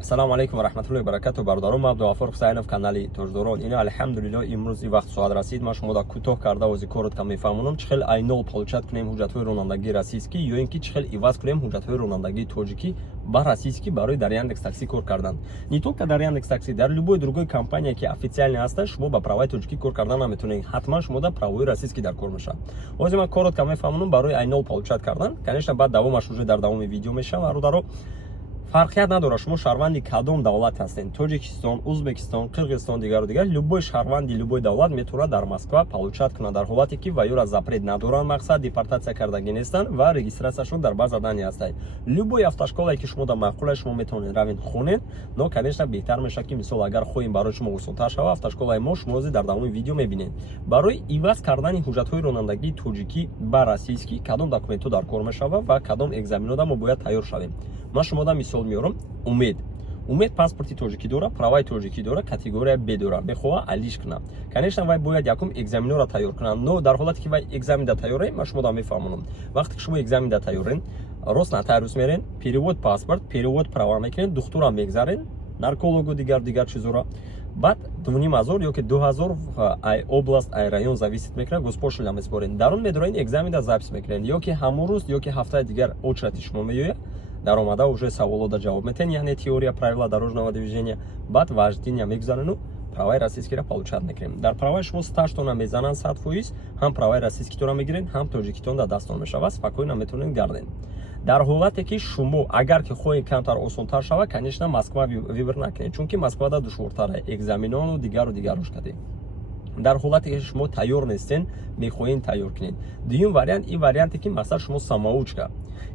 Ассалому алейкум ва рахматуллоҳи ва баракатуҳ. Бародарон, ман Абдуғаффор Ҳусайнов, канали Тоҷдорон. Ина алҳамдулиллоҳ имрӯз вақт соат расид. Ман шумода кӯтоҳ карда ози коротка мефаҳмонам чӣ хел айнол получат кунем ҳуҷҷатҳои ронандагии российскӣ ё ин ки чӣ хел иваз кунем ҳуҷҷатҳои ронандагии тоҷикӣ ба российскӣ барои дар Яндекс Такси кор кардан. Не только дар Яндекс Такси, дар любой другой компания ки официально ҳаста, шумо ба правои тоҷикӣ кор кардан наметавонед. Ҳатман шумода правои российскӣ дар кор мешавад. Ози ман коротка мефаҳмонам барои айнол получат кардан. Конечно, баъд давомаш уже дар давоми видео мешавад. Бародаро, фарқият надора шумо шаҳрванди кадом давлат ҳастед. Тоҷикистон, Узбекистон, Қирғизистон, дигару дигар любой шаҳрванди любой давлат метавонад дар Москва получат кунад дар ҳолате ки ва ёра запрет надоранд, мақсад депортация кардагӣ нестанд ва регистратсияшон дар база данӣ ҳастад. Любой автошколае ки шумо дар маъқулае шумо метавонед равед хонед, но конечно беҳтар мешавад ки мисол агар хоҳем барои шумо осонтар шавад, автошколаи мо шумо ози дар давоми видео мебинед. Барои иваз кардани ҳуҷҷатҳои ронандагии тоҷикӣ ба российскӣ кадом документҳо дар кор мешавад ва кадом экзаменода мо бояд тайёр шавем. Ман шумода мисол меорам. Умед паспорти тоҷикӣ дора, праваи тоҷикӣ дора, категория Б дора. Бехоҳа алиш кунад. Конечно, вай бояд якум экзаменора тайёр кунад, но дар ҳолате ки вай экзаменда тайёрем, ман шумода мефаҳмонам. Вақте ки шумо экзаменда тайёрен, рост нотариус мерен, перевод паспорт, перевод права мекунед, духтура мегзарен, наркологу дигар чизора. Баъд 2500 ёки 2000 ай област, ай район зависит мекунад, госпошлина меспорен. Дар он медорен экзаменда запис мекунед, ёки ҳамон рӯз, ёки ҳафтаи дигар очереди шумо меояд. Дар омада уже саволода ҷавоб метен, яъне теория правила дорожного движения. Баъд вождения мегзарену, праваи российскиро получат мекунем. Дар праваи шумо стажтона мезананд 100%, ҳам праваи российскитонро мегирен, ҳам тоҷикитон дар дастон мешавад, спокойно метавонед гарден. Дар ҳолате ки шумо агар ки хоҳед камтар осонтар шавад, конечно Москва вибр накунед, чунки Москвада душвортара экзаменону дигару шкаде. Дар ҳолате ки шумо тайёр нестен, мехоҳед тайёр кунед. Дуюм вариант, ин варианте ки масалан шумо самоучка,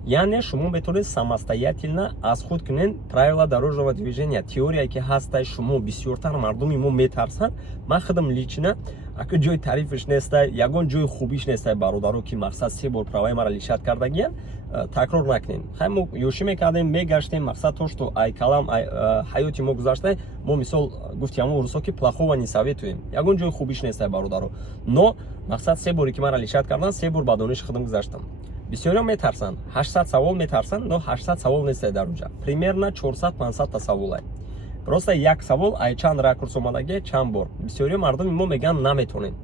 яъне шумо метавонед самостоятельно аз худ кунед правила дорожного движения. Теория ки ҳастай шумо бисёртар мардуми мо метарсанд. Ман худам лично ака ҷои тарифш нестай, ягон ҷои хубиш нестай бародаро ки мақсад 3 бор праваи мара лишат кардагиян, такрор накунем. Хай мо ёшӣ мекардем, мегаштем, мақсад то што ай калам ай ҳаёти мо гузашта, мо мисол гуфтем ҳамон рӯзҳо ки плохого не советуем. Ягон ҷои хубиш нестай бародаро. Но мақсад 3 боре ки мара лишат кардан, 3 бор ба дониши худам гузаштам. Бисёриам метарсанд, 800 савол метарсанд, но 800 савол нестай дар онҷа. Примерно 400-500 та саволай. Просто як савол ай чанд ракурс омадагӣ, чанд бор. Бисёриам мардуми мо меган наметонем.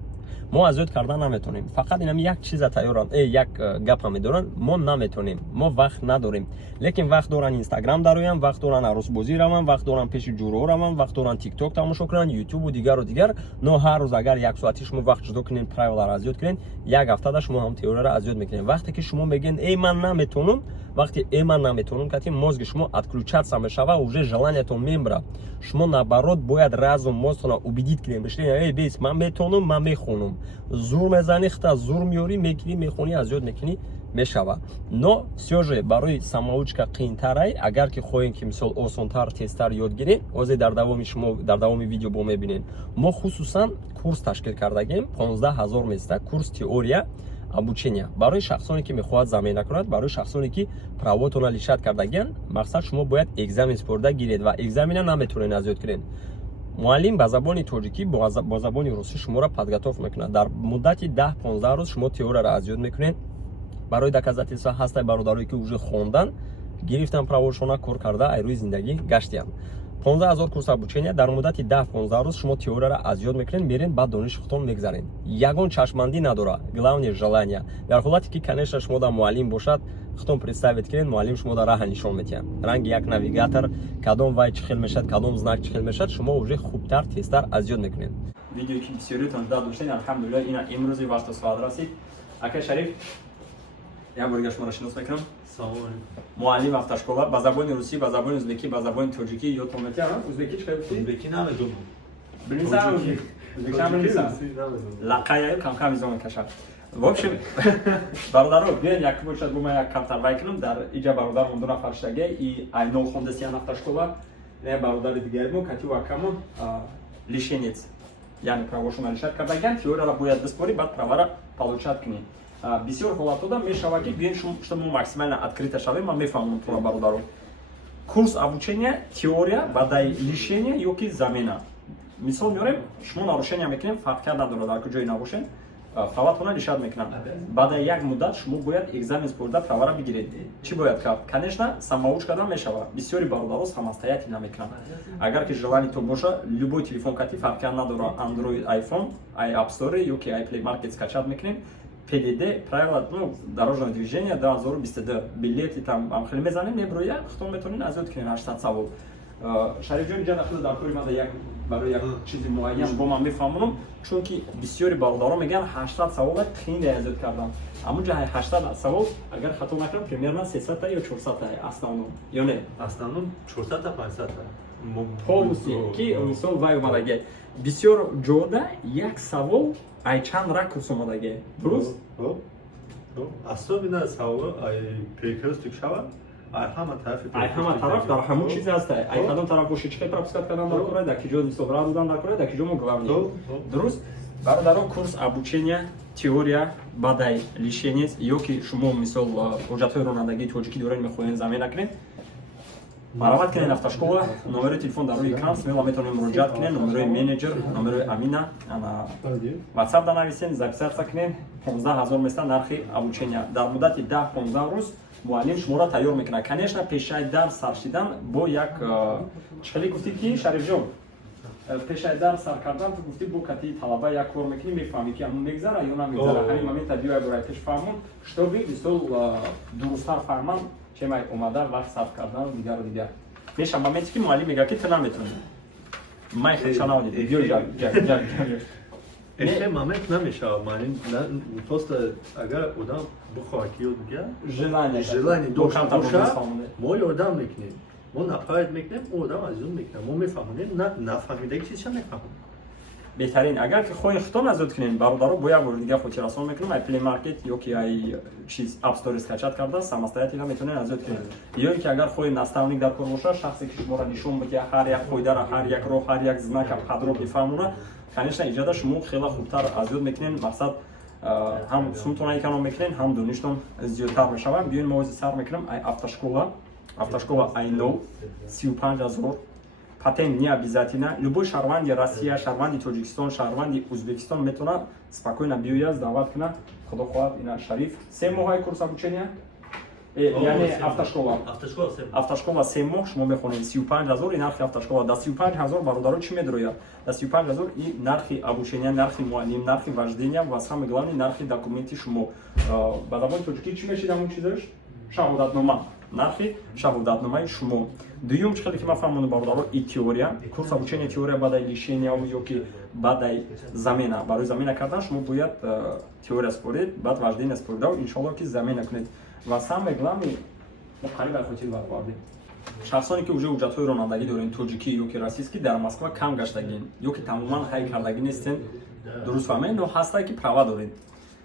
Мо азёд кардан наметонем. Фақат инам як чиза тайёрам, як гапа медоран, мо наметонем. Мо вақт надорем. Лекин вақт доран Инстаграм дароям, вақт доран арӯсбозӣ равам, вақт доран пеши ҷуроҳо равам, вақт доран TikTok тамошо кунан, YouTube дигару дигар. Но ҳар рӯз агар як соати шумо вақт ҷудо кунед, правиларо азёд кунед, як ҳафтада шумо ҳам теорияро азёд мекунед. Вақте ки шумо мегӯед ман наметонам, вақте ман наметонам, кати мозги шумо отключаться мешава, уже желаниятон мемра. Шумо наоборот бояд разум мозгтона убедит кунед, бешле бес ман метонам, ман мехонам. Зур мезани, хита зур меёри, мегирӣ, мехонӣ, азёд мекунӣ, мешава. Но всё же барои самоучка қиинтарай, агар ки хоҳем ки мисол осонтар, тезтар ёд гирем, озе дар давоми шумо дар давоми видео бо мебинед. Мо хусусан курс ташкил кардагем, 15000 места, курс теория обучения. Барои шахсоне ки мехоҳад замина кунад, барои шахсоне ки правотона лишат кардагиян, мақсад шумо бояд экзамен спорда гиред ва экзамена наметавонед азёд кунед. Муаллим ба забони тоҷикӣ бо забони русӣ шуморо подготов мекунад. Дар муддати 10-15 рӯз шумо теорияро азёд мекунед. Барои доказательства ҳастай бародарое ки уже хондан, гирифтан правошона, кор карда ай рӯи зиндагӣ гаштиянд. 15000 курс обучения дар муддати 10-15 рӯз шумо теорияро азёд мекунед, мерен баъд дониши худтон мегзарен. Ягон чашмандӣ надора, главное желание. Дар ҳолате ки конечно шумода муаллим бошад, худтон представит кунед, муаллим шумода раҳ нишон метиҳад. Ранги як навигатор, кадом вай чӣ хел мешавад, кадом знак чӣ хел мешавад, шумо уже хубтар, тезтар азёд мекунед. Видео ки бисёриятон дида доштед, алҳамдулиллаҳ, ина имрӯзи вақти соат расид. Ака Шариф, як бор шуморо шинос мекунам. Муаллим автошкола ба забони русӣ, ба забони ӯзбекӣ, ба забони тоҷикӣ ёдтон метиҳад? Ӯзбекӣ чӣ хел гуфтӣ? Ӯзбекӣ намедонам. Бинисам ӯзбекӣ бинисам. Лақая кам изо мекашад. В общем, бародаро, биёед як бошад бо ман як камтар вай кунам. Дар иҷа бародармон ду нафар шаге и айнол хондасиян автошкола. Не бародари дигари мо кати вакамон лишенец. Яъне правошона лишат кардагиян, теорияро бояд биспорӣ, баъд правара получат кунӣ. Бисёр ҳолатода мешавад ки биёед шумо максимально открыто шавед. Ман мефаҳмонам туро бародаро. Курс обучения, теория, баъдай лишения ёки замена. Мисол меорем, шумо нарушения мекунем, фарқият надорад дар куҷое набошед. праватона решат мекунам. Баъд як муддат шумо бояд экзамен спорда правара бигиред. Чӣ бояд кард? Конечно, самоуч кардан мешавад. Бисёри бародаро самостоятельно намекунанд. Агар ки желани то боша, любой телефон кати фарқи надора, Android, iPhone, App Store ёки iPlay Market скачат мекунем. PDD, правила, дорожного движения 2022. Билети там хеле мезанем, меброя, хто метонин азёд кунен 800 савол. Шарифҷони ҷан ахло дар кори мада як барои як чизи муайян бо ман мефаҳмонам, чунки бисёри бародаро мегӯянд 800 савола хеле азёд кардан. Аммо ҷаҳи 800 савол агар хато накунам примерно 300 та ё 400 та основном. Ё не? Основном 400 та 500 та. Полностью ки мисол вай омадаге. Бисёр ҷода як савол ай чанд ракурс омадаге. Дуруст? Особенно савол ай перекресток шава. Ай ҳама тараф дар ҳамон чиз ҳаст. Ай кадом тараф боши чиқи пропускат кардан дар кора, дар ки ҷо мисол рад додан дар кора, дар ки ҷо мо главни. Дуруст? Бародарон курс обучения, теория, баъдай лишение ёки шумо мисол ҳуҷҷатҳои ронандагии тоҷикӣ доред мехоҳед замина кунед. Марават кунед автошкола, номери телефон дар рӯи экран, смело метавонед муроҷиат кунед, номерои менеҷер, номерои Амина, WhatsApp да нависед, записатся кунед, 15000 места нархи обучения. Дар муддати 10-15 рӯз муаллим шуморо тайёр мекунад. Конечно, пешаи дарс сар шидан бо як чӣ хеле гуфтӣ ки Шарифҷон? Пешаи дарс сар кардан ту гуфтӣ бо кати талаба як кор мекунӣ, мефаҳмӣ ки амн мегзара ё намегзара. Ҳамин момента биёй бурай пеш фаҳмон, штоби мисол дурусттар фаҳман, чемай омада вақт сарф кардан дигару дигар. Меша моменте ки муаллим мегӯяд ки ту наметавонӣ. Май хелча наводид. Биё ҷак. Эше момент намешавад муаллим просто агар одам бухоҳад ки ёд желание дошта боша, мо ёрдам мекунем. Мо нафаҳмид мекунем, у одам азён мекунад. Мо мефаҳмонем, нафаҳмидаги чизша мефаҳмонем. беҳтарин агар ки хоҳед худтон азёд кунед, бародаро бо як бори дигар хотиррасон мекунем, ай Play Market ёки ай чиз App Store скачат карда самостоятельно метавонед азёд кунед. Ё ки агар хоҳед наставник дар кор боша, шахсе ки шуморо нишон буда ҳар як қоидара, ҳар як роҳ, ҳар як знака падро мефаҳмона, конечно иҷода шумо хеле хубтар азёд мекунед. Мақсад ҳам сумтон эконом мекунед, ҳам доништон зиёдтар мешавад. Биёед мо ози сар мекунем ай автошкола айно 35000. Патент не обязательно. Любой шаҳрванди Россия, шаҳрванди Тоҷикистон, шаҳрванди Узбекистон метавона спокойно биёяд, даъват куна. Худо хоҳад ина Шариф 3 моҳаи курс обучения. Яъне автошкола 3 моҳ шумо мехонед 35000 нархи автошкола. Да 35000 бародаро чӣ медорояд? Да 35000 и нархи обучения, нархи муаллим, нархи вождения ва самое главное нархи документи шумо. Ба забони тоҷикӣ чӣ мешид ҳамон чизаш? Шаҳодатнома. Нархи шаҳодатномаи шумо. Дуюм чӣ хеле ки ман фаҳмонам бародаро и теория, курс обучения теория баъдай лишения ёки баъдай замена. Барои замена кардан шумо бояд теория според, баъд вождение спорда иншоалло ки замена кунед. Ва самое главное қариб ай хотир барвардем. Шахсоне ки уже ҳуҷҷатҳои ронандагӣ дорен тоҷикӣ ёки российскӣ дар Москва кам гаштагин ёки тамоман ҳай кардагӣ нестен, дуруст фаҳмед, но ҳастае ки права доред.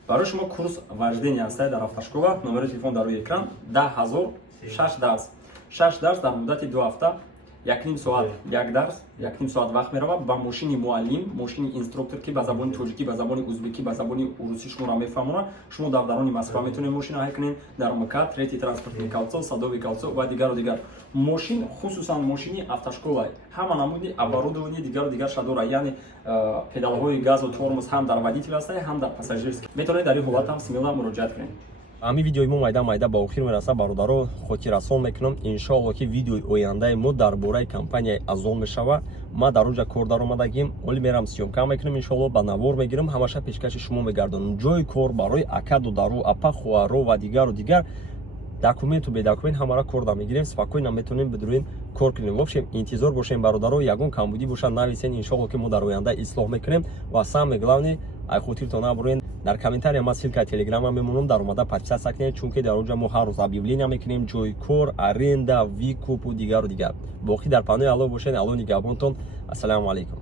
Барои шумо курс вождения ҳастае дар автошкола, номери телефон дар рӯи экран, 10000 6 дарс дар муддати 2 ҳафта, 1 соат як дарс, 1 соат вақт меравад ба мошини муаллим, мошини инструктор ки ба забони тоҷикӣ, ба забони узбекӣ, ба забони урусӣ шуморо мефаҳмонад. Шумо дар дарони Москва метавонед мошина ҳай кунед, дар МК, Третий транспортный кольцо, Садовый кольцо ва дигару дигар. Мошин хусусан мошини автошкола ҳама намуди оборудование дигару дигар шадора, яъне педалҳои газу тормоз ҳам дар водител ҳастае, ҳам дар пассажирский. Метавонед дар ин ҳолат ҳам смело муроҷиат кунед. ҳамин видеои мо майда ба охир мераса. бародаро хотиррасон мекунам иншоалло ки видеои ояндаи мо дар бораи компанияи Азон мешава. ма дар оҷа кор даромадагим, оли мерам сиёмка мекунам, иншоалло ба навор мегирам, ҳамаша пешкаши шумо мегардонам. ҷои кор барои акаду дару, апаху аро ва дигару дигар документу бедокумент ҳамаро кор да мегирем, спокойно метавонем бидурем кор кунем. В общем интизор бошем бародаро, ягон камбудӣ бошад нависен, иншоалло ки мо дар оянда ислоҳ мекунем. Ва самое главное ай хотиртон набуроед, дар комментария ма ссилка телеграма мемонам, дар омада подписаться кунед, чунки дар оҷа мо ҳар рӯз объявления мекунем, ҷои кор, аренда, викупу дигару дигар. Боқӣ дар панои Аллоҳ бошед. Аллоҳ нигаҳбонтон. Ассалому алайкум.